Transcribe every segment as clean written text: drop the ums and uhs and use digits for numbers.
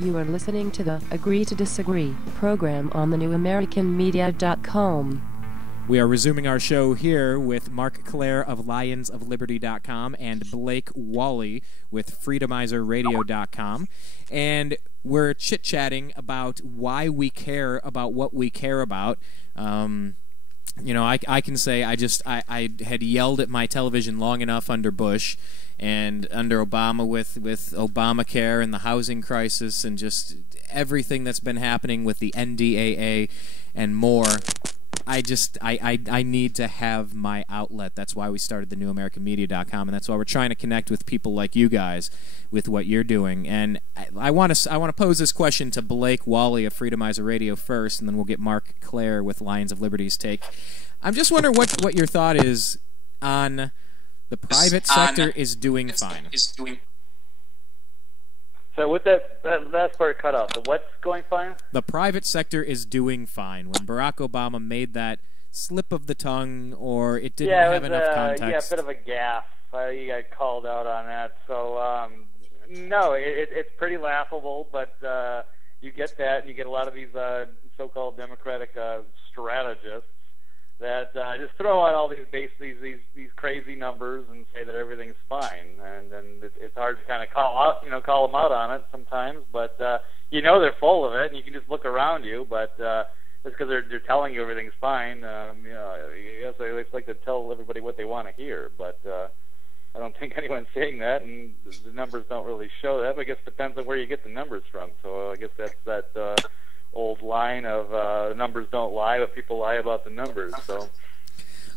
You are listening to the Agree to Disagree program on the newamericanmedia.com. We are resuming our show here with Marc Claire of lionsofliberty.com and Blake Wally with freedomizerradio.com. And we're chit-chatting about why we care about what we care about. I can say I had yelled at my television long enough under Bush and under Obama with Obamacare and the housing crisis and just everything that's been happening with the NDAA and more. I need to have my outlet. That's why we started the newamericanmedia.com, and that's why we're trying to connect with people like you guys with what you're doing. And I want to pose this question to Blake Wally of Freedomizer Radio first, and then we'll get Marc Claire with Lions of Liberty's take. I'm just wondering what your thought is on the private sector is doing fine. So with that last part cut off, what's going fine? The private sector is doing fine. When Barack Obama made that slip of the tongue, or it didn't have enough context. Yeah, a bit of a gaffe. You got called out on that. So no, it's pretty laughable, but you get that, and you get a lot of these so-called Democratic strategists that just throw out all these crazy numbers and say that everything's fine, and it's hard to kind of call them out on it sometimes. But they're full of it, and you can just look around you. But just because they're telling you everything's fine, I guess they always like to tell everybody what they want to hear. But I don't think anyone's saying that, and the numbers don't really show that. But I guess it depends on where you get the numbers from. So I guess that's that old line of numbers don't lie, but people lie about the numbers. So,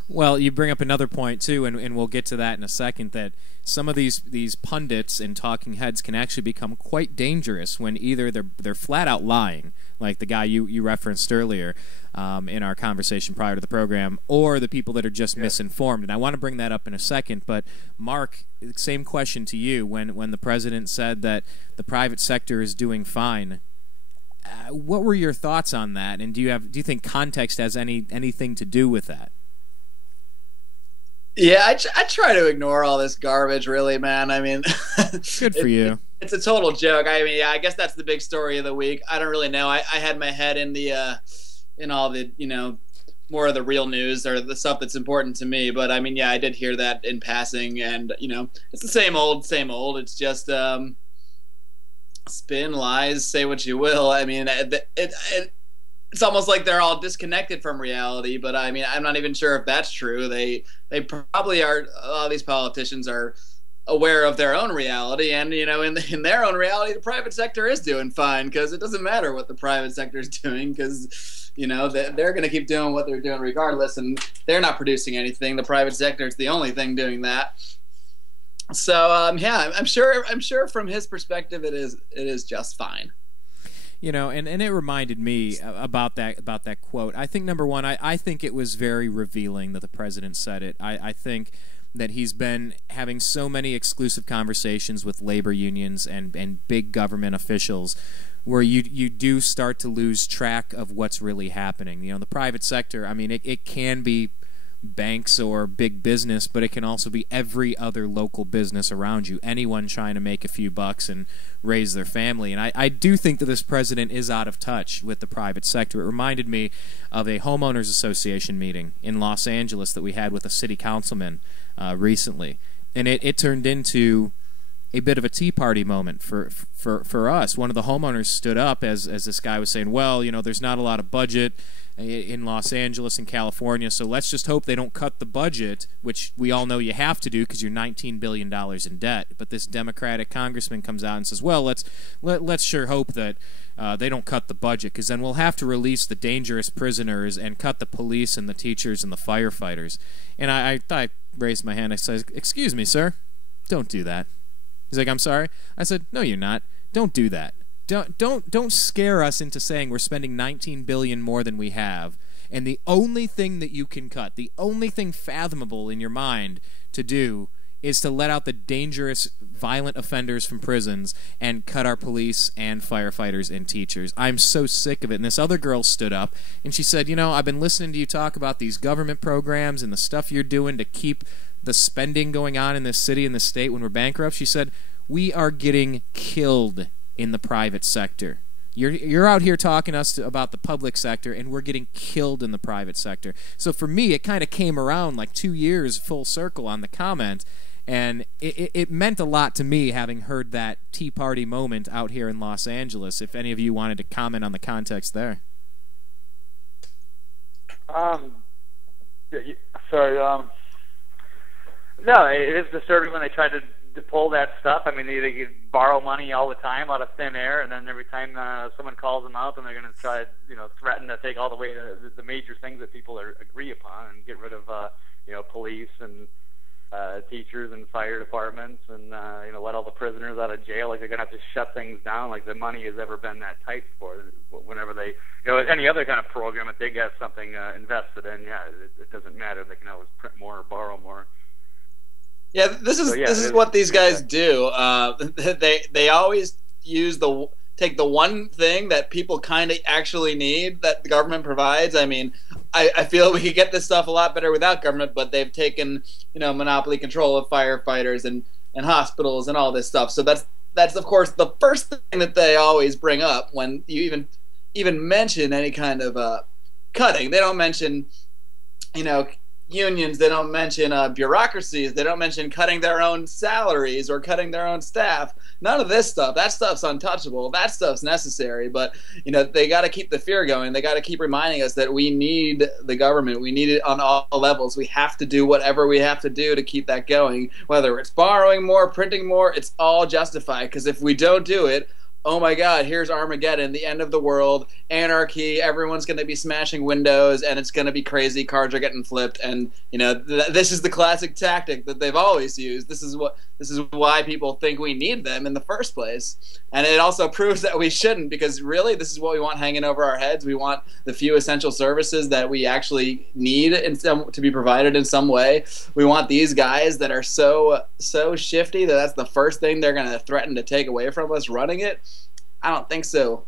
well, you bring up another point too, and we'll get to that in a second. That some of these pundits and talking heads can actually become quite dangerous when either they're flat out lying, like the guy you referenced earlier in our conversation prior to the program, or the people that are just misinformed. And I want to bring that up in a second. But Marc, same question to you. When the president said that the private sector is doing fine. What were your thoughts on that, and do you think context has anything to do with that? Yeah, I try to ignore all this garbage, really, man. I mean, good for you. It's a total joke. I mean, yeah, I guess that's the big story of the week. I don't really know. I had my head in the in all the more of the real news or the stuff that's important to me. But I mean, yeah, I did hear that in passing, and it's the same old. It's just spin, lies, say what you will. I mean, it's almost like they're all disconnected from reality, but I mean, I'm not even sure if that's true. They probably are. A lot of these politicians are aware of their own reality, and in their own reality, the private sector is doing fine, because it doesn't matter what the private sector is doing, because they're going to keep doing what they're doing regardless, and they're not producing anything. The private sector is the only thing doing that. So yeah, I'm sure from his perspective it is just fine. And it reminded me about that quote. I think number one, I think it was very revealing that the president said it. I think that he's been having so many exclusive conversations with labor unions and big government officials where you do start to lose track of what's really happening. The private sector, I mean, it can be banks or big business, but it can also be every other local business around you, anyone trying to make a few bucks and raise their family. And I do think that this president is out of touch with the private sector. It reminded me of a homeowners association meeting in Los Angeles that we had with a city councilman recently, and it turned into a bit of a Tea Party moment for us. One of the homeowners stood up as this guy was saying, well, there's not a lot of budget in Los Angeles and California, so let's just hope they don't cut the budget, which we all know you have to do because you're $19 billion in debt. But this Democratic congressman comes out and says, well, let's sure hope that they don't cut the budget, because then we'll have to release the dangerous prisoners and cut the police and the teachers and the firefighters. And I raised my hand. I said, excuse me, sir, don't do that. He's like, I'm sorry. I said, no, you're not. Don't do that. Don't scare us into saying we're spending $19 billion more than we have, and the only thing that you can cut, the only thing fathomable in your mind to do, is to let out the dangerous, violent offenders from prisons and cut our police and firefighters and teachers. I'm so sick of it. And this other girl stood up and she said, I've been listening to you talk about these government programs and the stuff you're doing to keep the spending going on in this city and this state when we're bankrupt. She said, we are getting killed in the private sector. You're out here talking to us about the public sector, and we're getting killed in the private sector. So for me, it kind of came around like 2 years full circle on the comment, and it meant a lot to me having heard that Tea Party moment out here in Los Angeles. If any of you wanted to comment on the context there. Sorry. No, it is disturbing when they try to pull that stuff. I mean, they could borrow money all the time out of thin air, and then every time someone calls them out, then they're going to try, threaten to take all the way to the major things that people agree upon and get rid of, police and teachers and fire departments, and let all the prisoners out of jail. Like, they're going to have to shut things down. Like, the money has ever been that tight before. Whenever they, any other kind of program, if they get something invested in, it doesn't matter. They can always print more or borrow more. Yeah, this is what these guys do. They always take the one thing that people kind of actually need that the government provides. I mean, I feel we could get this stuff a lot better without government, but they've taken monopoly control of firefighters and hospitals and all this stuff. So that's of course the first thing that they always bring up when you even mention any kind of cutting. They don't mention unions, they don't mention bureaucracies, they don't mention cutting their own salaries or cutting their own staff. None of this stuff. That stuff's untouchable. That stuff's necessary. But they got to keep the fear going. They got to keep reminding us that we need the government. We need it on all levels. We have to do whatever we have to do to keep that going. Whether it's borrowing more, printing more, it's all justified. Because if we don't do it, oh my God, here's Armageddon, the end of the world, anarchy, everyone's going to be smashing windows, and it's going to be crazy, cars are getting flipped, and this is the classic tactic that they've always used. This is why people think we need them in the first place. And it also proves that we shouldn't, because really this is what we want hanging over our heads. We want the few essential services that we actually need to be provided in some way. We want these guys that are so shifty that that's the first thing they're going to threaten to take away from us running it. I don't think so.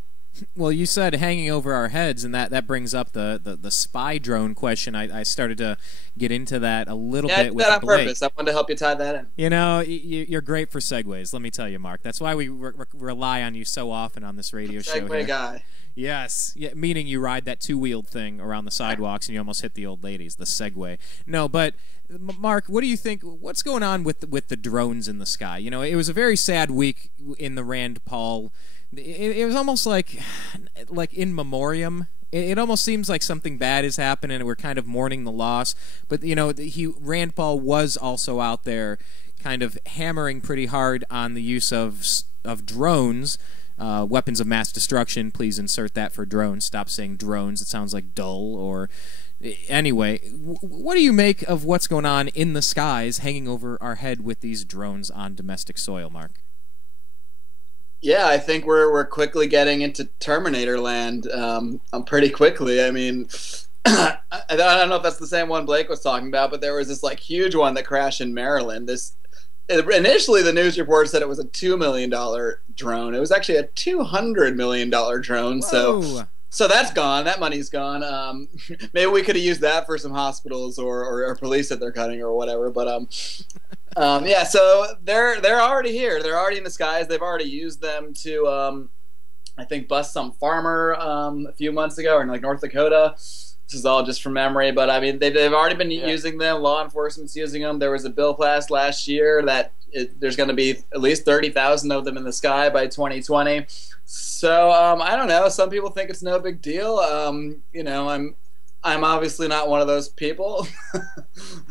Well, you said hanging over our heads, and that brings up the spy drone question. I started to get into that a little bit with Blake. Yeah, I did that on purpose. I wanted to help you tie that in. You're great for segues, let me tell you, Mark. That's why we rely on you so often on this radio show here. Segue guy. Yes, meaning you ride that two-wheeled thing around the sidewalks and you almost hit the old ladies, the Segway. No, but Mark, what do you think? What's going on with the drones in the sky? It was a very sad week in the Rand Paul. It was almost like in memoriam. It almost seems like something bad is happening, and we're kind of mourning the loss. But Rand Paul was also out there, kind of hammering pretty hard on the use of drones, weapons of mass destruction. Please insert that for drones. Stop saying drones. It sounds like dull. Or anyway, what do you make of what's going on in the skies, hanging over our head with these drones on domestic soil, Mark? Yeah, I think we're quickly getting into Terminator land. Pretty quickly. I mean, I don't know if that's the same one Blake was talking about, but there was this huge one that crashed in Maryland. Initially, the news report said it was a $2 million drone. It was actually a $200 million drone. Whoa. So that's gone. That money's gone. Maybe we could have used that for some hospitals or police that they're cutting or whatever. But yeah, so they're already here. They're already in the skies. They've already used them to, I think, bust some farmer a few months ago in North Dakota. This is all just from memory, but I mean, they've already been using them. Law enforcement's using them. There was a bill passed last year that there's going to be at least 30,000 of them in the sky by 2020. So I don't know. Some people think it's no big deal. I'm obviously not one of those people.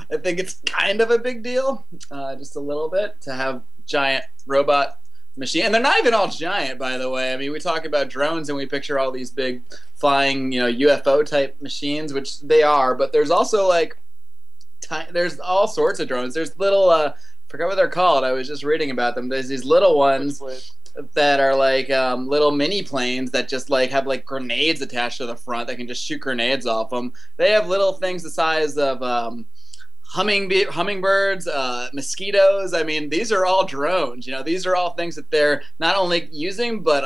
I think it's kind of a big deal, just a little bit, to have giant robot machine. And they're not even all giant, by the way. I mean, we talk about drones and we picture all these big flying, UFO type machines, which they are. But there's also there's all sorts of drones. There's little, I forgot what they're called. I was just reading about them. There's these little ones that are little mini planes that just have grenades attached to the front. They can just shoot grenades off them. They have little things the size of hummingbirds, mosquitoes. I mean, these are all drones. These are all things that they're not only using, but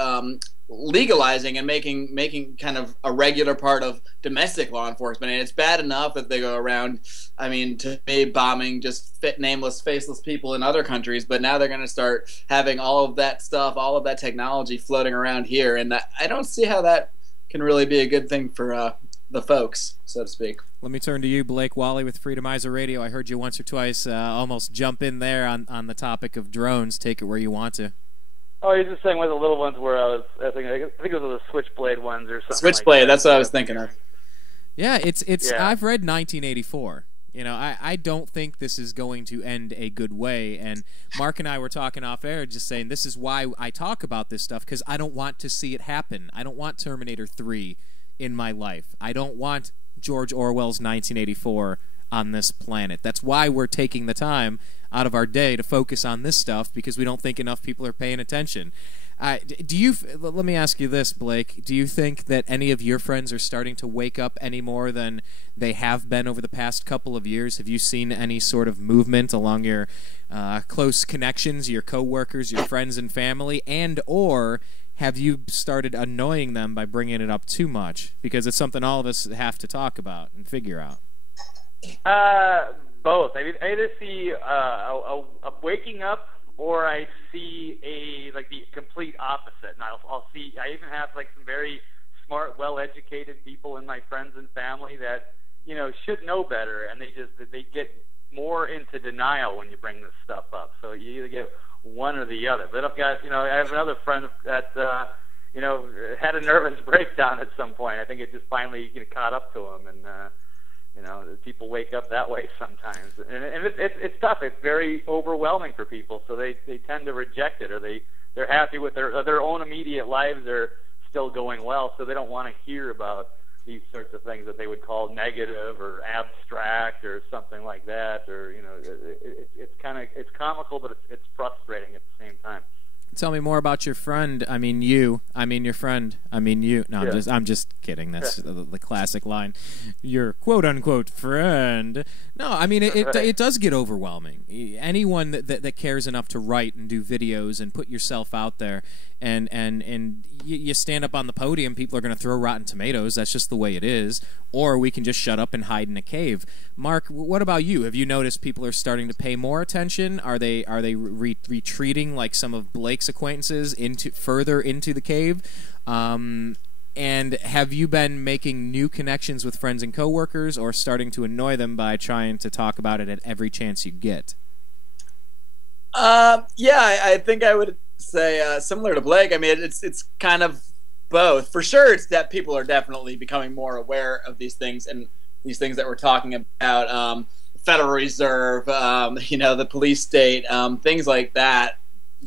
legalizing and making kind of a regular part of domestic law enforcement. And it's bad enough that they go around, I mean, to me, bombing just nameless, faceless people in other countries, but now they're going to start having all of that stuff, all of that technology floating around here, and I don't see how that can really be a good thing for the folks, so to speak. Let me turn to you, Blake Wally with Freedomizer Radio. I heard you once or twice almost jump in there on the topic of drones. Take it where you want to. Oh, you're just saying one of the little ones where I think it was the Switchblade ones or something. Switchblade, like that. That's what I was thinking of. Yeah, it's. Yeah. I've read 1984. You know, I don't think this is going to end a good way. And Mark and I were talking off air, just saying this is why I talk about this stuff, because I don't want to see it happen. I don't want Terminator 3 in my life. I don't want George Orwell's 1984 on this planet. That's why we're taking the time out of our day to focus on this stuff, because we don't think enough people are paying attention. Let me ask you this, Blake. Do you think that any of your friends are starting to wake up any more than they have been over the past couple of years? Have you seen any sort of movement along your close connections, your coworkers, your friends and family, and or have you started annoying them by bringing it up too much? Because it's something all of us have to talk about and figure out. Both. I either see a waking up, or I see the complete opposite. And I'll see. I even have some very smart, well-educated people in my friends and family that should know better, and they get more into denial when you bring this stuff up. So you either get one or the other. But I've got I have another friend that had a nervous breakdown at some point. I think it just finally caught up to him, and people wake up that way sometimes, and it's tough. It's very overwhelming for people, so they tend to reject it, or they're happy with their own immediate lives are still going well, so they don't want to hear about these sorts of things that they would call negative or abstract or something like that, or it's comical, but it's frustrating at the same time. Tell me more about your friend. I mean you. I mean your friend. I mean you. No, Yeah. I'm just kidding. That's the classic line. Your quote unquote friend. No, I mean it does get overwhelming. Anyone that cares enough to write and do videos and put yourself out there, and you stand up on the podium, people are going to throw rotten tomatoes. That's just the way it is. Or we can just shut up and hide in a cave. Mark, what about you? Have you noticed people are starting to pay more attention? Are they retreating like some of Blake's acquaintances further into the cave? And have you been making new connections with friends and coworkers, or starting to annoy them by trying to talk about it at every chance you get? Yeah, I think I would say similar to Blake. I mean, it's kind of both. For sure, it's that people are definitely becoming more aware of these things, and these things that we're talking about, Federal Reserve, the police state, things like that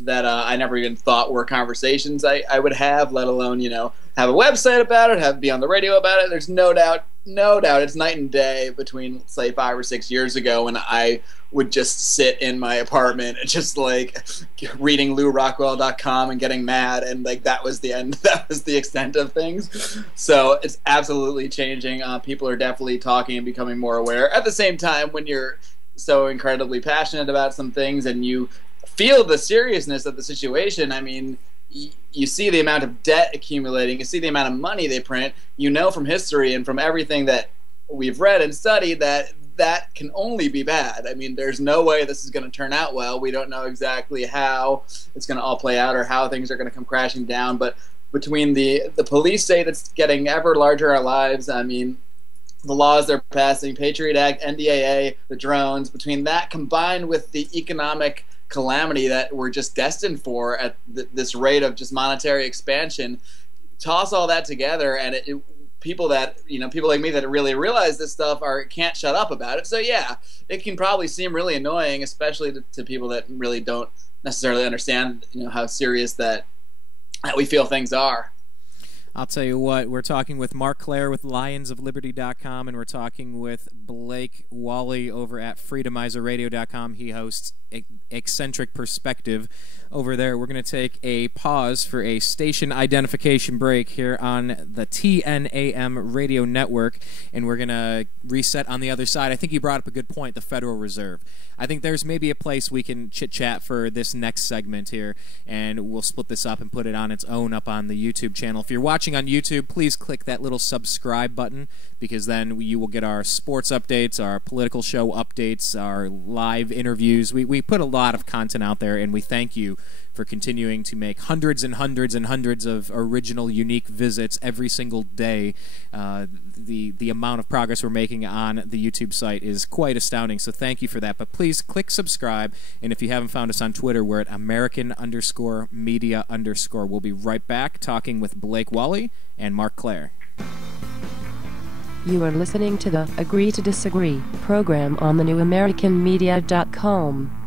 I never even thought were conversations I would have, let alone, have a website about it, be on the radio about it. There's no doubt, it's night and day between, say, 5 or 6 years ago when I would just sit in my apartment and just reading LouRockwell.com and getting mad, and that was the end. That was the extent of things. So it's absolutely changing. People are definitely talking and becoming more aware. At the same time, when you're so incredibly passionate about some things and you feel the seriousness of the situation, I mean, you see the amount of debt accumulating, you see the amount of money they print, from history and from everything that we've read and studied that can only be bad. I mean, there's no way this is going to turn out well. We don't know exactly how it's going to all play out or how things are going to come crashing down, but between the police state that's getting ever larger in our lives, I mean, the laws they're passing, Patriot Act, NDAA, the drones, between that combined with the economic calamity that we're just destined for at this rate of just monetary expansion, toss all that together, and people like me that really realize this stuff can't shut up about it. So yeah, it can probably seem really annoying, especially to people that really don't necessarily understand how serious that we feel things are. I'll tell you what, we're talking with Marc Clair with lionsofliberty.com, and we're talking with Blake Wally over at freedomizerradio.com. He hosts Eccentric Perspective over there. We're going to take a pause for a station identification break here on the TNAM radio network, and we're going to reset on the other side. I think you brought up a good point, the Federal Reserve. I think there's maybe a place we can chit-chat for this next segment here, and we'll split this up and put it on its own up on the YouTube channel. If you're watching on YouTube, please click that little subscribe button, because then you will get our sports updates, our political show updates, our live interviews. We put a lot of content out there, and we thank you for continuing to make hundreds and hundreds and hundreds of original, unique visits every single day. The amount of progress we're making on the YouTube site is quite astounding, so thank you for that. But please click subscribe, and if you haven't found us on Twitter, we're at American_media_. We'll be right back talking with Blake Wally and Marc Clair. You are listening to the Agree to Disagree program on the newamericanmedia.com.